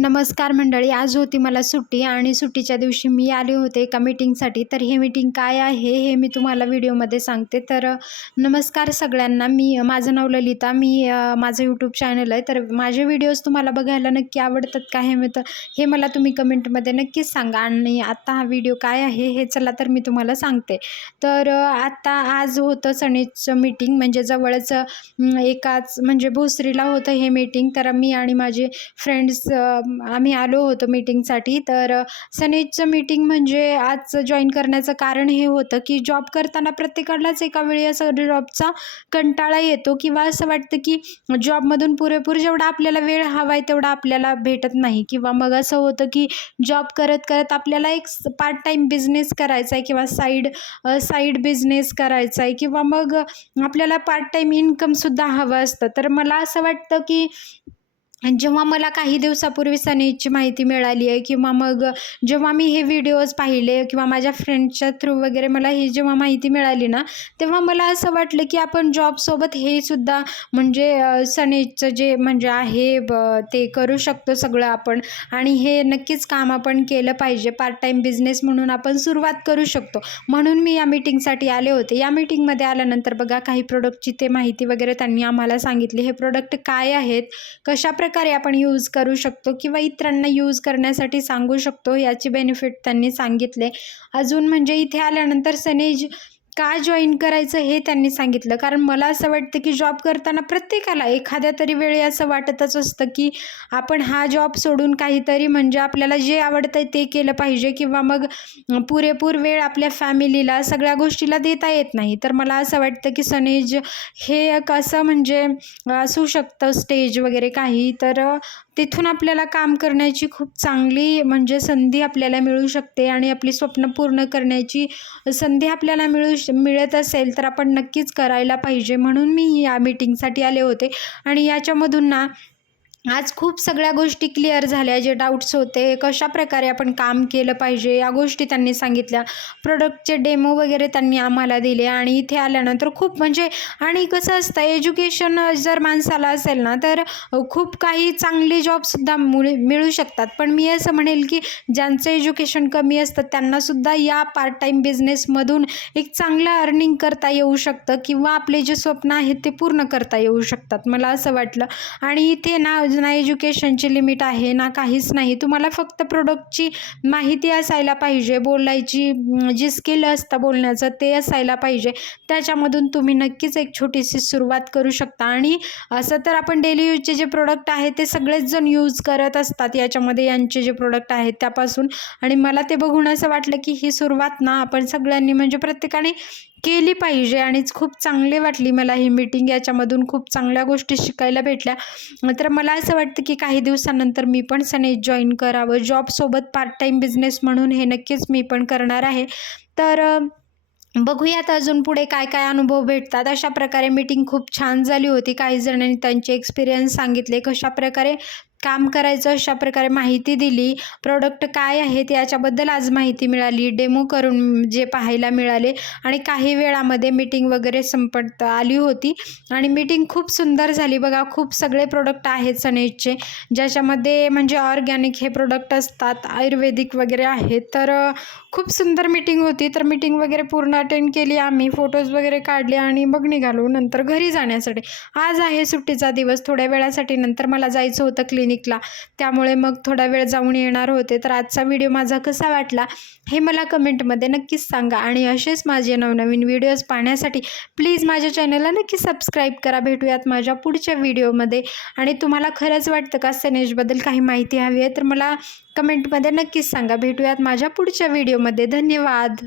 नमस्कार मंडळी आज होती मला सुट्टी आणि सुट्टीच्या दिवशी मी आले होते एका मीटिंगसाठी तर हे मीटिंग काय आहे हे मी तुम्हाला व्हिडिओमध्ये सांगते. तर नमस्कार सगळ्यांना. मी माझं नाव ललिता. मी माझं यूट्यूब चॅनल आहे. तर माझे व्हिडिओज तुम्हाला बघायला नक्की आवडतात का हे मी तर हे मला तुम्ही कमेंटमध्ये नक्कीच सांगा. आणि आत्ता हा व्हिडिओ काय आहे हे चला तर मी तुम्हाला सांगते. तर आत्ता आज होतं सणेचं मीटिंग म्हणजे जवळच एकाच म्हणजे भोसरीला होतं हे मीटिंग तर मी आणि माझे फ्रेंड्स आम्ही आलो होतो मीटिंगसाठी तर सनेजचं मीटिंग म्हणजे आज जॉईन करण्याचं कारण हे होतं की जॉब करताना प्रत्येकालाच एका वेळी असं जॉबचा कंटाळा येतो किंवा असं वाटतं की जॉबमधून पुरेपूर जेवढा आपल्याला वेळ हवा आहे तेवढा आपल्याला भेटत नाही. किंवा मग असं होतं की जॉब करत करत आपल्याला एक पार्ट टाईम बिझनेस करायचा आहे किंवा साईड साईड बिझनेस करायचा आहे किंवा मग आपल्याला पार्ट टाईम इन्कमसुद्धा हवं असतं. तर मला असं वाटतं की जेव्हा मला काही दिवसापूर्वी सनीची माहिती मिळाली आहे किंवा मग जेव्हा मी हे व्हिडिओज पाहिले किंवा माझ्या फ्रेंडच्या थ्रू वगैरे मला ही जेव्हा माहिती मिळाली ना तेव्हा मला असं वाटलं की आपण जॉबसोबत हे सुद्धा म्हणजे सनीचं जे म्हणजे आहे ब- ते करू शकतो सगळं आपण. आणि हे नक्कीच काम आपण केलं पाहिजे. पार्ट टाईम बिझनेस म्हणून आपण सुरुवात करू शकतो. म्हणून मी या मीटिंगसाठी आले होते. या मीटिंगमध्ये आल्यानंतर बघा काही प्रोडक्टची ते माहिती वगैरे त्यांनी आम्हाला सांगितली. हे प्रोडक्ट काय आहेत? कशा प्रकारे आपण यूज करू शकतो किंवा इतरांना यूज करण्यासाठी सांगू शकतो याची बेनिफिट त्यांनी सांगितले. अजून म्हणजे इथे आल्यानंतर सनेज का जॉईन करायचं हे त्यांनी सांगितलं. कारण मला असं वाटतं की जॉब करताना प्रत्येकाला एखाद्या तरी वेळी असं वाटतच असतं की आपण हा जॉब सोडून काहीतरी म्हणजे आपल्याला जे आवडतं ते केलं पाहिजे किंवा मग पुरेपूर वेळ आपल्या फॅमिलीला सगळ्या गोष्टीला देता येत नाही. तर मला असं वाटतं की सनेज हे एक असं म्हणजे असू शकतं स्टेज वगैरे काही. तर तिथून आपल्याला काम करण्याची खूप चांगली म्हणजे संधी आपल्याला मिळू शकते आणि आपली स्वप्न पूर्ण करण्याची संधी आपल्याला मिळू श- मिळत असेल तर आपण नक्कीच करायला पाहिजे. म्हणून मी या मीटिंगसाठी आले होते. आणि याच्यामधून ना आज खूप सगळ्या गोष्टी क्लिअर झाल्या जे डाऊट्स होते कशा प्रकारे आपण काम केलं पाहिजे या गोष्टी त्यांनी सांगितल्या. प्रोडक्टचे डेमो वगैरे त्यांनी आम्हाला दिले आणि इथे आल्यानंतर खूप म्हणजे आणि कसं असतं एज्युकेशन जर माणसाला असेल ना तर खूप काही चांगले जॉबसुद्धा मुळे मिळू शकतात. पण मी असं म्हणेल की ज्यांचं एज्युकेशन कमी असतं त्यांनासुद्धा या पार्ट टाईम बिझनेसमधून एक चांगलं अर्निंग करता येऊ शकतं किंवा आपले जे स्वप्न आहेत ते पूर्ण करता येऊ शकतात मला असं वाटलं. आणि इथे ना ना एज्युकेशनची लिमिट आहे ना काहीच नाही. तुम्हाला फक्त प्रोडक्टची माहिती असायला पाहिजे. बोलायची जी स्किल असतं बोलण्याचं ते असायला पाहिजे. त्याच्यामधून तुम्ही नक्कीच एक छोटीशी सुरुवात करू शकता. आणि असं तर आपण डेली यूजचे जे प्रोडक्ट आहे ते सगळेच जण यूज करत असतात. याच्यामध्ये यांचे जे प्रोडक्ट आहेत त्यापासून. आणि मला ते बघून असं वाटलं की ही सुरुवात ना आपण सगळ्यांनी म्हणजे प्रत्येकाने केली पाहिजे आणि खूप चांगली वाटली मला ही मीटिंग याच्यामधून खूप चांगल्या गोष्टी शिकायला भेटल्या. तर मला असं वाटतं की काही दिवसानंतर मी पण सनेज जॉईन करावं. जॉबसोबत पार्ट टाईम बिझनेस म्हणून हे नक्कीच मी पण करणार आहे. तर बघूयात अजून पुढे काय काय अनुभव भेटतात. अशा प्रकारे मीटिंग खूप छान झाली होती. काही जणांनी त्यांचे एक्सपिरियन्स सांगितले कशा प्रकारे काम करायचं अशा प्रकारे माहिती दिली. प्रोडक्ट काय आहेत याच्याबद्दल आज माहिती मिळाली. डेमो करून जे पाहायला मिळाले. आणि काही वेळामध्ये मीटिंग वगैरे संपत आली होती. आणि मीटिंग खूप सुंदर झाली. बघा खूप सगळे प्रोडक्ट आहेत सनेजचे. ज्याच्यामध्ये म्हणजे ऑर्गॅनिक हे प्रोडक्ट असतात. आयुर्वेदिक वगैरे आहेत तर खूप सुंदर मीटिंग होती. तर मीटिंग वगैरे पूर्ण अटेंड केली आम्ही. फोटोज वगैरे काढले आणि मग निघालो. नंतर घरी जाण्यासाठी. आज आहे सुट्टीचा दिवस. थोड्या वेळासाठी नंतर मला जायचं होतं निघला. त्यामुळे मग थोडा वेळ जाऊन येणार होते. तर आजचा व्हिडिओ माझा कसा वाटला हे मला कमेंटमध्ये नक्कीच सांगा. आणि असेच माझे नवनवीन व्हिडिओज पाहण्यासाठी प्लीज माझ्या चॅनलला नक्की सबस्क्राईब करा. भेटूयात माझ्या पुढच्या व्हिडिओमध्ये. आणि तुम्हाला खरंच वाटतं का सनेजबद्दल काही माहिती हवी आहे? तर मला कमेंटमध्ये नक्कीच सांगा. भेटूयात माझ्या पुढच्या व्हिडिओमध्ये. धन्यवाद.